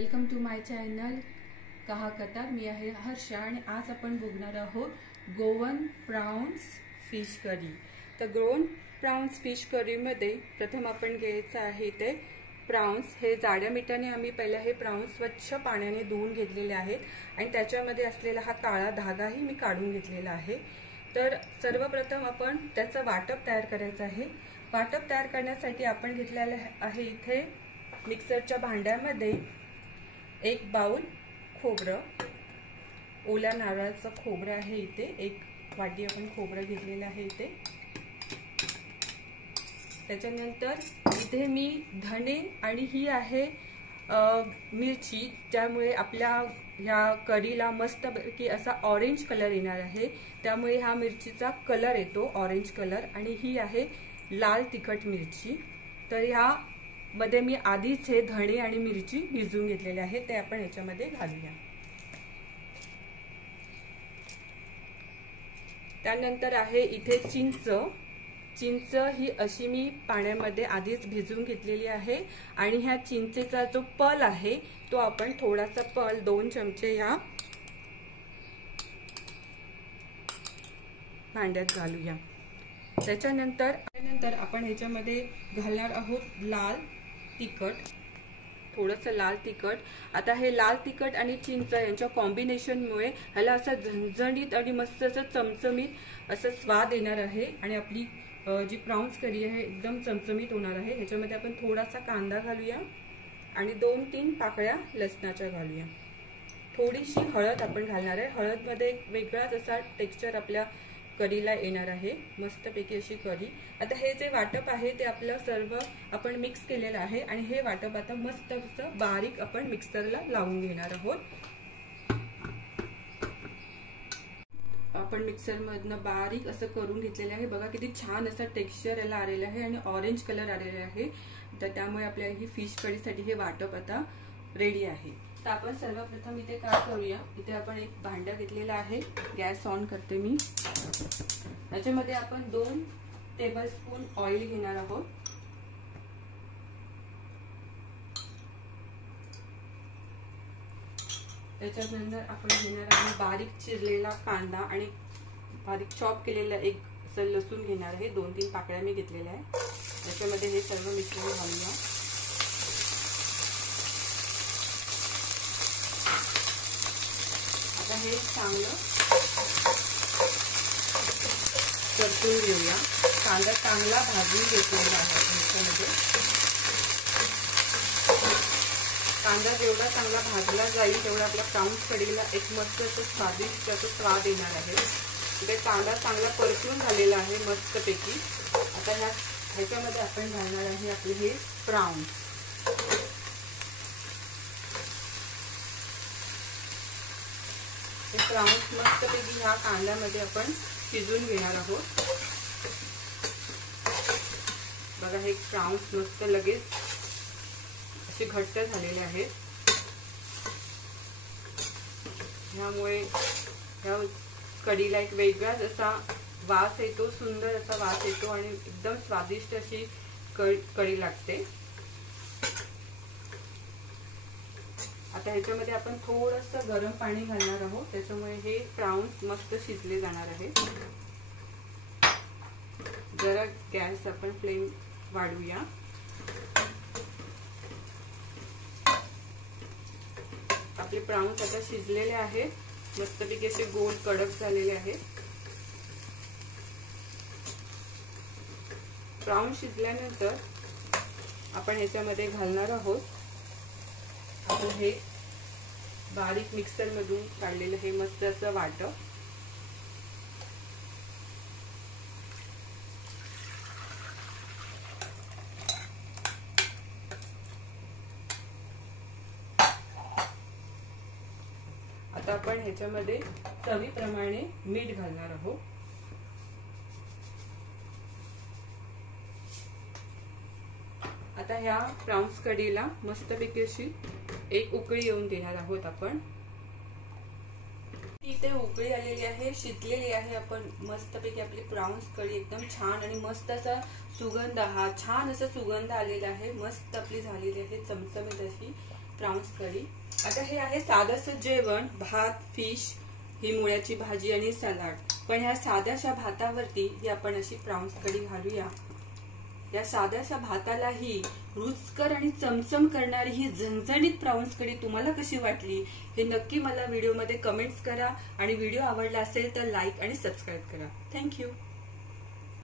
Welcome to my channel कहा Qatar. मी आहे हर्षा आणि आज आपण बघणार आहोत गोवन प्राउन्स फिश करी। तर गोवन प्राउन्स फिश करी मध्ये प्रथम आपण घ्यायचं आहे ते प्राउन्स। हे जाड्या मिठाने आम्ही पहिला हे प्राउन्स स्वच्छ पाण्याने धुवून घेतलेले आहेत आणि त्याच्यामध्ये असलेला हा काळा धागाही मी काढून घेतलेला आहे। तर सर्वप्रथम आपण त्याचं वाटप तयार करायचं आहे। वाटप तयार करण्यासाठी आपण घेतलेला आहे इथे मिक्सरच्या भांड्यामध्ये एक बाउल खोबरं, ओल्या नारळाचं खोबरं आहे इथे, एक वाटी आपण खोबरं घेतलेलं आहे इथे। त्याच्यानंतर इथे मी धणे आणि ही आहे मिरची, ज्यामुळे आपल्या ह्या करीला मस्त की असा ऑरेंज कलर येणार आहे, त्यामुळे हा मिरचीचा कलर येतो ऑरेंज कलर। आणि ही आहे लाल तिखट मिरची। तर ह्या मध्ये मी आधीच हे धणे आणि मिरची भिजवून घेतलेले आहे, ते आपण याच्यामध्ये घालूया। त्यानंतर आहे इथे चिंच। चिंच ही अशी मी पाण्यामध्ये आधीच भिजवून घेतलेली आहे आणि ह्या चिंचेचा जो पल आहे तो आपण थोडासा पल 2 चमचे ह्या भांड्यात घालूया। त्याच्यानंतर आपण ह्याच्यामध्ये घालणार आहोत लाल तिखट, थोडंसं लाल तिखट। आता हे लाल तिखट आणि चिंच यांच्या कॉम्बिनेशनमुळे ह्याला असा झणझणीत आणि मस्त असं चमचमीत असं स्वाद येणार आहे आणि आपली जी प्राउन्स करी आहे एकदम चमचमीत होणार आहे। ह्याच्यामध्ये आपण थोडासा कांदा घालूया आणि 2-3 पाकळ्या लसणाच्या घालूया। थोडीशी हळद आपण घालणार आहे। हळदमध्ये एक वेगळाच असा टेक्स्चर आपल्या करीला येणार आहे, मस्तपैकी अशी करी। आता हे जे वाटप आहे ते आपलं सर्व आपण मिक्स केलेलं आहे आणि हे वाटप आता मस्त असं बारीक आपण मिक्सरला लावून घेणार आहोत। आपण मिक्सर मधनं बारीक असं करून घेतलेलं आहे। बघा किती छान असं टेक्स्चर याला आलेलं आहे आणि ऑरेंज कलर आलेला आहे। तर त्यामुळे आपल्याला ही फिश करीसाठी हे वाटप आता रेडी आहे। तर आपण सर्वप्रथम इथे काय करूया, इथे आपण एक भांडं घेतलेलं आहे, गॅस ऑन करते मी। याच्यामध्ये आपण 2 टेबलस्पून ऑइल घेणार आहोत। त्याच्यानंतर आपण घेणार आहोत बारीक चिरलेला कांदा आणि बारीक चॉप केलेला एक असं लसूण घेणार आहे, 2-3 पाकळ्या मी घेतलेल्या आहे। त्याच्यामध्ये हे सर्व मिश्रण घालूया। आता हे चांगलं परतून घेऊया। कांदा चांगला भाजून घेतलेला आहे त्याच्यामध्ये। कांदा जेवढा चांगला भाजला जाईल तेवढा आपल्या प्राउन्स कढीला एक मस्त असं स्वादिष्ट असं स्वाद येणार आहे। इथे कांदा चांगला परतून झालेला आहे मस्तपैकी। आता ह्याच्यामध्ये आपण घालणार आहे आपले हे प्राउन्स। हे प्राउन्स मस्तपैकी ह्या कांद्यामध्ये आपण शिजवून घेणार आहोत। बघा हे प्राउन्स मस्त लगेच असे घट्ट झालेले आहेत, ह्यामुळे ह्या कढीला एक वेगळाच असा वास येतो, सुंदर असा वास येतो आणि एकदम स्वादिष्ट अशी कढी लागते। आता ह्याच्यामध्ये आपण थोडंसं गरम पाणी घालणार आहोत, त्याच्यामुळे हे प्राउन्स मस्त शिजले जाणार आहे। जरा गॅस आपण फ्लेम वाढवूया। आपले प्राउन्स आता शिजलेले आहेत, मस्तपैकी असे गोल कडक झालेले आहेत। प्राउन्स शिजल्यानंतर आपण ह्याच्यामध्ये घालणार आहोत आपलं हे बारीक मिक्सर मधून काढलेलं हे मस्त असं वाटप। आता आपण ह्याच्यामध्ये चवीप्रमाणे मीठ घालणार आहोत। आता ह्या प्राउन्स कढीला मस्तपैकी अशी एक उकळी येऊन देणार आहोत आपण। इथे उकळी आलेली आहे, शिजलेली आहे। आपण मस्तपैकी आपली प्राउन्स कढी एकदम छान आणि मस्त असा सुगंध, हा छान असा सुगंध आलेला आहे, मस्त आपली झालेली आहे चमचमीत अशी। प्राउन्स कढी। आता हे आहे साधंसं जेवण, भात, फिश, ही मुळ्याची भाजी आणि सलाड। पण ह्या साध्याशा भातावरती ही आपण अशी प्राउन्स कढी घालूया। या साध्याशा भातालाही रुचकर आणि चमचम करणारी ही झणझणीत प्राउन्स कढी तुम्हाला कशी वाटली हे नक्की मला व्हिडिओमध्ये कमेंट्स करा आणि व्हिडिओ आवडला असेल तर लाईक आणि सबस्क्राईब करा। थँक्यू।